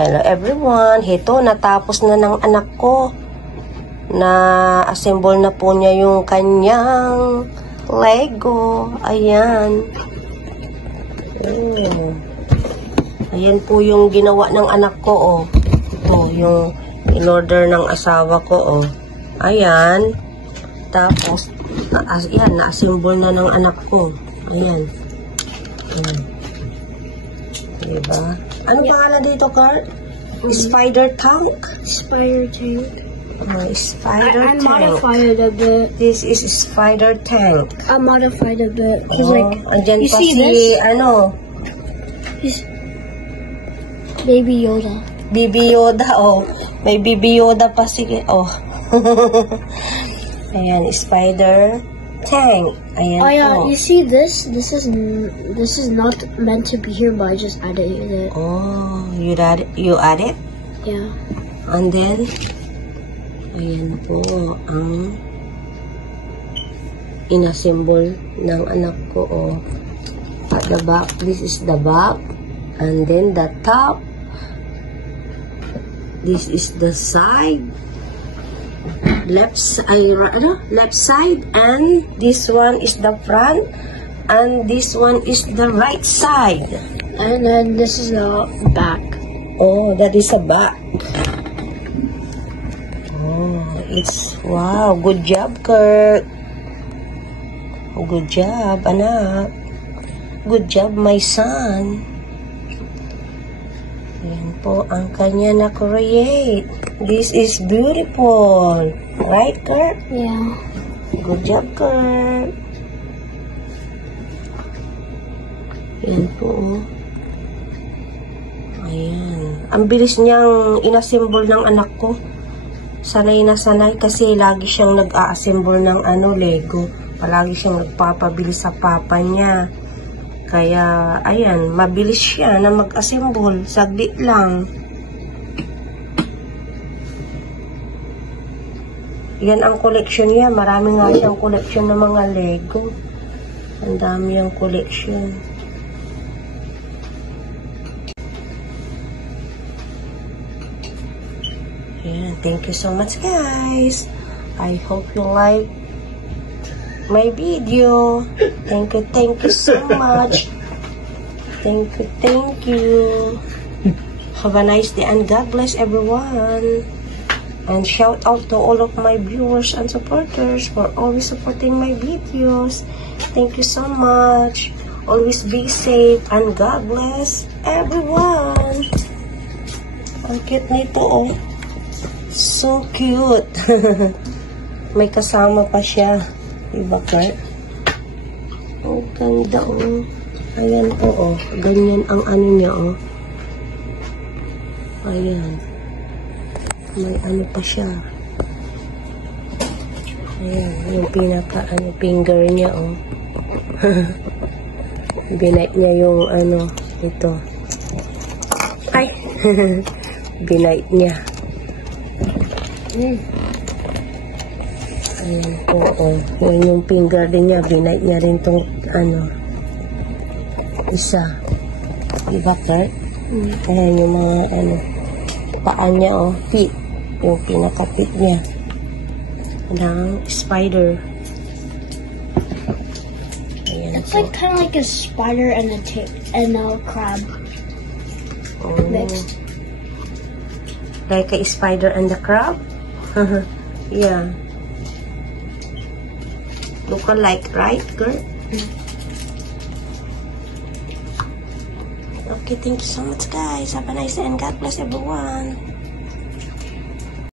Hello everyone. Ito, natapos na ng anak ko. Na-assemble na po niya yung kanyang Lego. Ayan. Oh. Ayan po yung ginawa ng anak ko, oh. Ito, yung in-order ng asawa ko, oh. Ayan. Tapos, ayan, na-assemble na ng anak ko. Ayan. Ayan. Diba? Ano pangalan dito, Kurt? Spider tank? Spider tank. Oh, spider I tank. modified it a bit. This is spider tank. I modified a bit. Cause like, andyan you pa see si, this? ano, Baby Yoda. Baby Yoda, oh. May Baby Yoda pa si, oh. Ayan, spider tank. Ayan Oh yeah, po. you see this? This is not meant to be here, but I just added it. Oh, you add it? Yeah. And then, ayan po, ang inassemble ng anak ko, oh. At the back, this is the back. And then the top. This is the side. Left side, and this one is the front, and this one is the right side. And then this is the back. Oh, that is a back. Oh, it's, wow, good job, Kurt. Oh, good job, anak. Good job, my son. Yan po ang kanya na-create. This is beautiful. Right, Kurt? Yeah. Good job, Kurt. Yan po. Ayan. Ang bilis niyang inassemble ng anak ko. Sanay na sanay kasi lagi siyang nag-a-assemble ng Lego. Palagi siyang nagpapabili sa papa niya. Kaya, ayan, mabilis siya na mag-assemble. Saglit lang. Yan ang collection niya. Marami nga siyang collection ng mga Lego. Ang dami yung collection. Ayan, thank you so much, guys. I hope you like my video. Thank you so much. Thank you. Have a nice day and God bless everyone. And shout out to all of my viewers and supporters for always supporting my videos. Thank you so much. Always be safe and God bless everyone. Ang cute nito, oh. So cute. May kasama pa siya. Diba, Kurt? Oh, ganda, oh. Ayan po, oh. Ganyan ang ano niya, oh. Ayan. May ano pa siya. Ayan, yung pinaka, finger niya, oh. Binight niya yung, ito. Ay! Binight niya. Ayan po, oh. Yan yung finger din niya. Binight niya rin tong, isa. Diba, Kurt? Ayan yung mga, paa niya, oh. Feet. Yung pinaka-feet niya. Ng spider. Ayan It's po. like kind of like a spider and a crab mixed. Like a spider and the crab? Yeah. Look alike, right, girl? Okay, thank you so much, guys. Have a nice day and God bless everyone.